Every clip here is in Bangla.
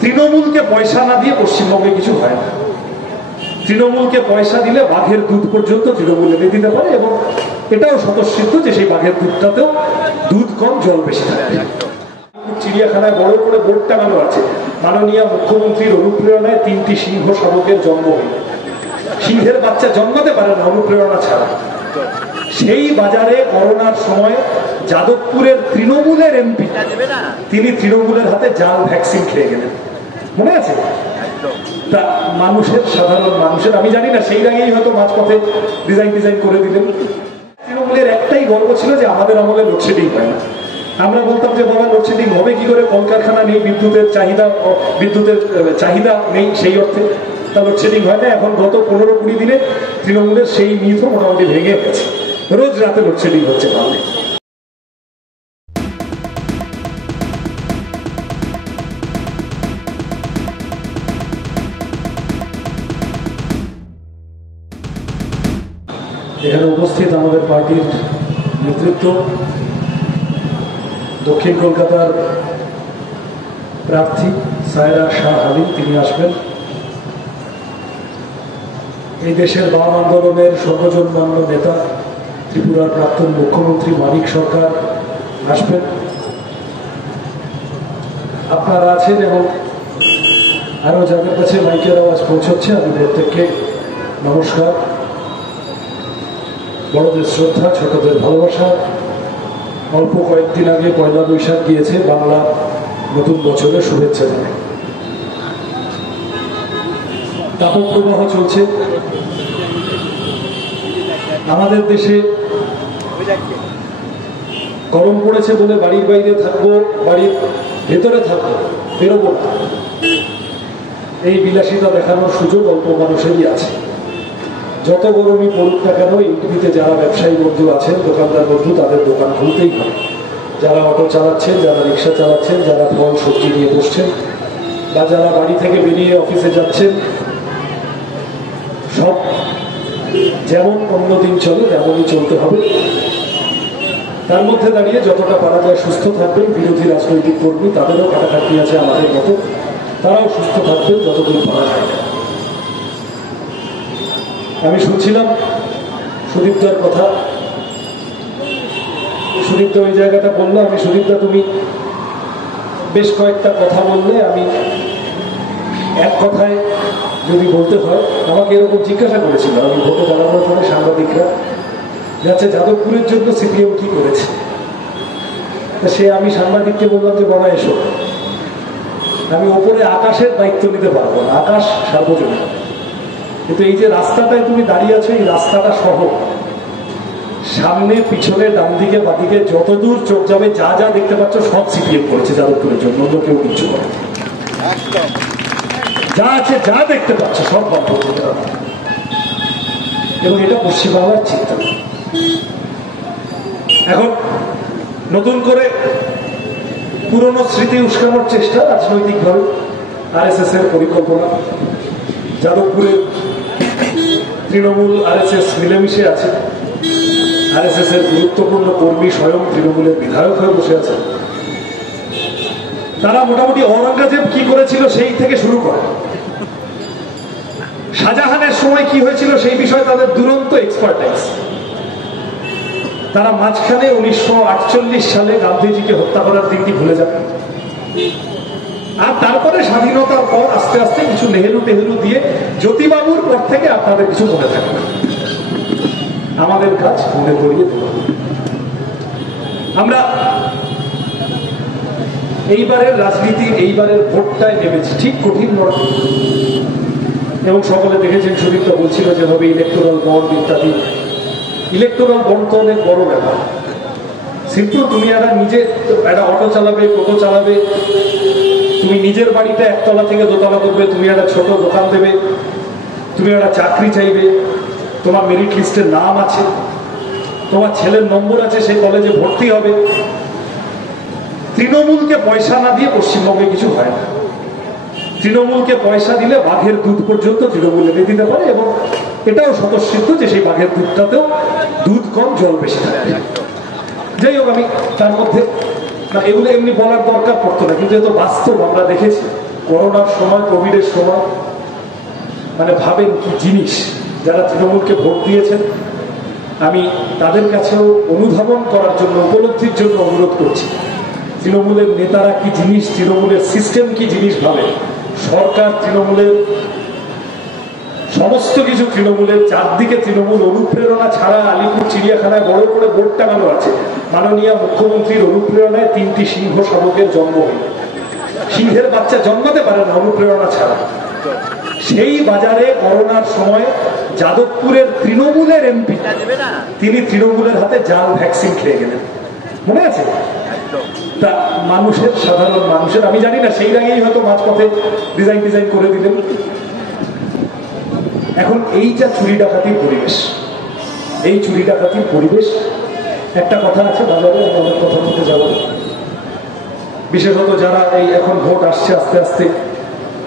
তৃণমূলকে পয়সা না দিয়ে পশ্চিমবঙ্গে কিছু হয় না। তৃণমূলকে পয়সা দিলে বাঘের দুধ পর্যন্ত তৃণমূল এনে দিতে পারে, এবং এটাও স্বতঃসিদ্ধ যে সেই বাঘের দুধটাতেও দুধ কম জল বেশি থাকে। চিড়িয়াখানায় বড় করে বোর্ড টাঙানো আছে, মাননীয় মুখ্যমন্ত্রীর অনুপ্রেরণায় 3টি সিংহ শাবকের জন্ম হল। সিংহের বাচ্চা জন্মাতে পারে না অনুপ্রেরণা ছাড়া। সেই বাজারে করোনার সময় যাদবপুরের তৃণমূলের এমপি তিনি তৃণমূলের হাতে জাল ভ্যাকসিন খেয়ে গেলেন, মনে আছে? তা মানুষের, সাধারণ মানুষের, আমি জানি না সেই আগেই হয়তো মাঝপথে ডিজাইন করে দিলেন। তৃণমূলের একটাই গর্ব ছিল যে আমাদের আমলে লোডশেডিং হয় না। আমরা বলতাম যে বাবা লোডশেডিং হবে কি করে, কলকারখানা নেই, বিদ্যুতের চাহিদা নেই সেই অর্থে, তা লোডশেডিং হয় না। এখন গত 15-20 দিনে তৃণমূলের সেই মিথ মোটামুটি ভেঙে গেছে, রোজ রাতে লোডশেডিং হচ্ছে বাংলায়। এখানে উপস্থিত আমাদের পার্টির নেতৃত্ব, দক্ষিণ কলকাতার প্রার্থী সায়রা শাহ আলী, তিনি আসবেন। এই দেশের বাম আন্দোলনের সর্বজনমান্য নেতা ত্রিপুরার প্রাক্তন মুখ্যমন্ত্রী মানিক সরকার আসবেন। আপনারা আছেন এবং আরো যাদের কাছে মাইকের আওয়াজ পৌঁছচ্ছে, আমি প্রত্যেককে নমস্কার, বড়দের শ্রদ্ধা, ছোটদের ভালোবাসা। অল্প কয়েকদিন আগে পয়লা বৈশাখ গিয়েছে, বাংলা নতুন বছরের শুভেচ্ছা জানাই। তাপপ্রবাহ চলছে আমাদের দেশে। গরম পড়েছে বলে বাড়ির বাইরে থাকবো, বাড়ির ভেতরে থাকবো, বেরোবো না, এই বিলাসিতা দেখানোর সুযোগ অল্প মানুষেরই আছে। যত গরমই পড়ুক না কেন, ইউটিভিতে যারা ব্যবসায়ী বন্ধু আছেন, দোকানদার বন্ধু, তাদের দোকান খুলতেই হবে। যারা অটো চালাচ্ছেন, যারা রিক্সা চালাচ্ছেন, যারা ফল সবজি নিয়ে বসছেন, বা যারা বাড়ি থেকে বেরিয়ে অফিসে যাচ্ছেন, সব যেমন অন্যদিন চলে তেমনই চলতে হবে। তার মধ্যে দাঁড়িয়ে যতটা পারা যায় সুস্থ থাকবেন। বিরোধী রাজনৈতিক কর্মী, তাদেরও কাটাকাটি আছে আমাদের মতো, তারাও সুস্থ থাকবেন যতদিন পারা যায়। আমি শুনছিলাম সুদীপদার কথা, সুদীপদা ওই জায়গাটা বললো, আমি সুদীপদা তুমি বেশ কয়েকটা কথা বললে, আমি এক কথায় যদি বলতে হয়, আমাকে এরকম জিজ্ঞাসা করেছিল আমি ভোটে দাঁড়ানোর পরে সাংবাদিকরা, যাচ্ছে যাদবপুরের জন্য সিপিএম কি করেছে। সে আমি সাংবাদিককে বললাম যে বাবা এসো, আমি ওপরে আকাশের দায়িত্ব নিতে পারবো না, আকাশ সার্বজনীন, কিন্তু এই যে রাস্তাটায় তুমি দাঁড়িয়ে আছো, এই রাস্তাটা সহ সামনে পিছনে ডান দিকে বাদিকে যতদূর চোখ যাবে যা যা দেখতে পাচ্ছ সব সিপিএম করেছে যাদবপুরের জন্য, অন্য কেউ কিছু করে। যা আছে যা দেখতে পাচ্ছ সব বন্ধ করতে হবে, এবং এটা পশ্চিমবাংলার চিন্তা। এখন নতুন করে পুরনো স্মৃতি উস্কানোর চেষ্টা রাজনৈতিকভাবে, আরএসএস এর পরিকল্পনা। যাদবপুরে তৃণমূল আরএসএস মিলেমিশে আছে, আরএসএস এর গুরুত্বপূর্ণ কর্মী স্বয়ং তৃণমূলের বিধায়ক হয়ে বসে আছে। তারা মোটামুটি ঔরঙ্গজেব কি করেছিল সেই থেকে শুরু করে, শাহজাহানের সময় কি হয়েছিল সেই বিষয়ে তাদের দুরন্ত এক্সপার্টাইজ। তারা মাঝখানে 1948 সালে গান্ধীজিকে হত্যা করার দিনটি ভুলে যাবে, আর তারপরে স্বাধীনতার পর আস্তে আস্তে কিছু নেহেরু টেহেরু দিয়ে জ্যোতিবাবুর পর থেকে আপনাদের কিছু মনে থাকে না। আমাদের কাজ মনে করিয়ে দেব। আমরা এইবারের রাজনীতি, এইবারের ভোটটায় নেমেছি ঠিক কঠিন লড়াই, এবং সকলে দেখেছেন সুদীপ্তা বলছিল যেভাবে ইলেকটোরাল বন্ড ইত্যাদি। ইলেকটোরাল বন্ড তো অনেক বড় ব্যাপার। সিম্পল, তুমি নিজে একটা অটো চালাবে, টোটো চালাবে, তুমি নিজের বাড়িতে একতলা থেকে দোতলা করবে, তুমি একটা ছোট দোকান দেবে, তুমি একটা চাকরি চাইবে, তোমার মেরিট লিস্টের নাম আছে, তোমার ছেলের নম্বর আছে, সেই কলেজে ভর্তি হবে। তৃণমূলকে পয়সা না দিয়ে পশ্চিমবঙ্গে কিছু হয় না। তৃণমূলকে পয়সা দিলে বাঘের দুধ পর্যন্ত তৃণমূল এনে দিতে পারে, এবং এটাও স্বতঃসিদ্ধ যে সেই বাঘের দুধটাতেও দুধ কম জল বেশি থাকে। যাই হোক, আমি তার মধ্যে এগুলো এমনি বলার দরকার পড়তো না, কিন্তু এত বাস্তব আমরা দেখেছি। করোনার সময়, কোভিডের সময়, মানে ভাবেন কি জিনিস। যারা তৃণমূলকে ভোট দিয়েছেন আমি তাদের কাছেও অনুধাবন করার জন্য, উপলব্ধির জন্য অনুরোধ করছি। তৃণমূলের নেতারা কি জিনিস, তৃণমূলের সিস্টেম কি জিনিস ভাবে। সরকার তৃণমূলের, সমস্ত কিছু তৃণমূলের, চারদিকে তৃণমূল। অনুপ্রেরণা ছাড়া আলিপুর চিড়িয়াখানায় বড় করে বোর্ড টাঙানো আছে, মাননীয় মুখ্যমন্ত্রীর অনুপ্রেরণায় 3টি সিংহ শাবকের জন্ম হল। সিংহের বাচ্চা জন্মাতে পারে না অনুপ্রেরণা ছাড়া। সেই বাজারে করোনার সময় যাদবপুরের তৃণমূলের এমপি, তিনি তৃণমূলের হাতে জাল ভ্যাকসিন খেয়ে গেলেন, মনে আছে? তা মানুষের, সাধারণ মানুষের, আমি জানি না সেই আগেই হয়তো মাঝপথে ডিজাইন করে দিলেন। এখন এই যা চুরি ডাকাতির পরিবেশ, এই চুরি ডাকাতির পরিবেশ, একটা কথা আছে বাজারে, অনেক কথা বলতে যাব, বিশেষত যারা এই এখন ভোট আসছে আস্তে আস্তে,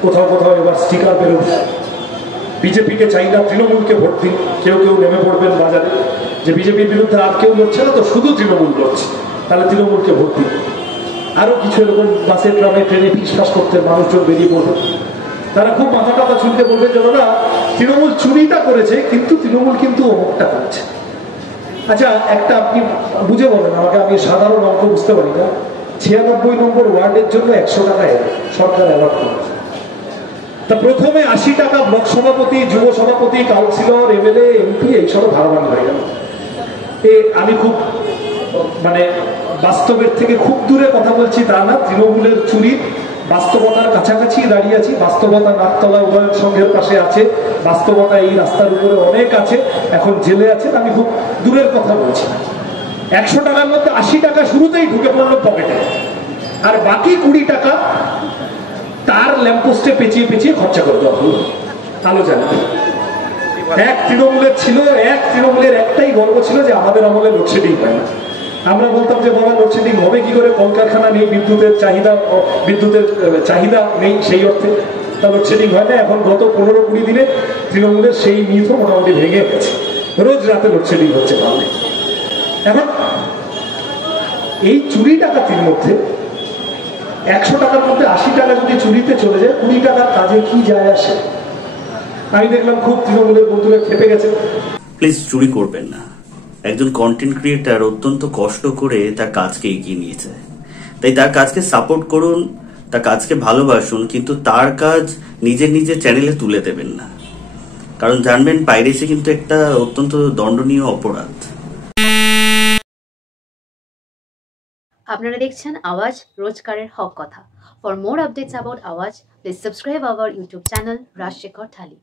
কোথাও কোথাও এবার স্টিকার বেরোবে, বিজেপিকে চাই না তৃণমূলকে ভোট দিন। কেউ নেমে পড়বেন বাজারে যে বিজেপির বিরুদ্ধে আর কেউ লড়ছে না তো, শুধু তৃণমূল লড়ছে, তাহলে তৃণমূলকে ভোট দিন। আরো কিছু এরকম বাসে, ট্রামে, ট্রেনে ফিসফাস করতে মানুষজন বেরিয়ে পড়বে। তারা খুব মাথা টাথা চুলতে বলবে যে দাদা তৃণমূল চুরিটা করেছে, কিন্তু তৃণমূল কিন্তু অমুকটা করছে। আচ্ছা, একটা আপনি বুঝে বলেন আমাকে, আমি সাধারণ অঙ্ক বুঝতে পারি না। 96 নম্বর ওয়ার্ডের জন্য 100 টাকা সরকার অ্যালট করে। তা প্রথমে 80 টাকা ব্লক সভাপতি, যুব সভাপতি, কাউন্সিলর, এমএলএ, এমপি এইসব ভাড়াবান হয়ে গেল। আমি খুব মানে বাস্তবের থেকে খুব দূরে কথা বলছি তা না, তৃণমূলের চুরির বাস্তবতার কাছাকাছি দাঁড়িয়ে আছি। বাস্তবতা নাকতলা উদয়ন সংঘের পাশে আছে, বাস্তবতা এই রাস্তার উপরে অনেক আছে, এখন জেলে আছেন, আমি খুব দূরের কথা বলছি। 100 টাকার মধ্যে 80 টাকা শুরুতেই ঢুকে পড়লো পকেটে, আর বাকি 20 টাকা তার ল্যাম্পপোস্টে পেঁচিয়ে খরচা করে দেওয়া হলো আলো জ্বালাতে। এক তৃণমূলের একটাই গর্ব ছিল যে আমাদের আমলে লোডশেডিং হয় না। আমরা বলতাম যে বাবা লোডশেডিং হবে কি করে, কলকারখানা নেই, বিদ্যুতের চাহিদা নেই সেই অর্থে, তা লোডশেডিং হয় না। এখন গত 15-20 দিনে তৃণমূলের সেই মিথও মোটামুটি ভেঙে গেছে, রোজ রাতে লোডশেডিং হচ্ছে তাহলে। এখন এই চুরি ডাকাতির মধ্যে 100 টাকার মধ্যে 80 টাকা যদি চুরিতে চলে যায়, 20 টাকার কাজে কি যায় আসে? আমি দেখলাম খুব তৃণমূলের বন্ধুরা খেপে গেছে। প্লিজ চুরি করবেন না। একজন কন্টেন্ট ক্রিয়েটার অত্যন্ত কষ্ট করে তার কাজকে এগিয়ে নিয়েছে, তাই তার কাজকে সাপোর্ট করুন, তার কাজকে ভালোবাসুন, কিন্তু তার কাজ নিজের চ্যানেলে তুলে দেবেন না। কারণ জানবেন পাইরেসি কিন্তু একটা অত্যন্ত দণ্ডনীয় অপরাধ। আপনারা দেখছেন আওয়াজ, রোজকারের হক কথা। For more updates about Awaaz, please subscribe our YouTube channel Rajshekhar thali.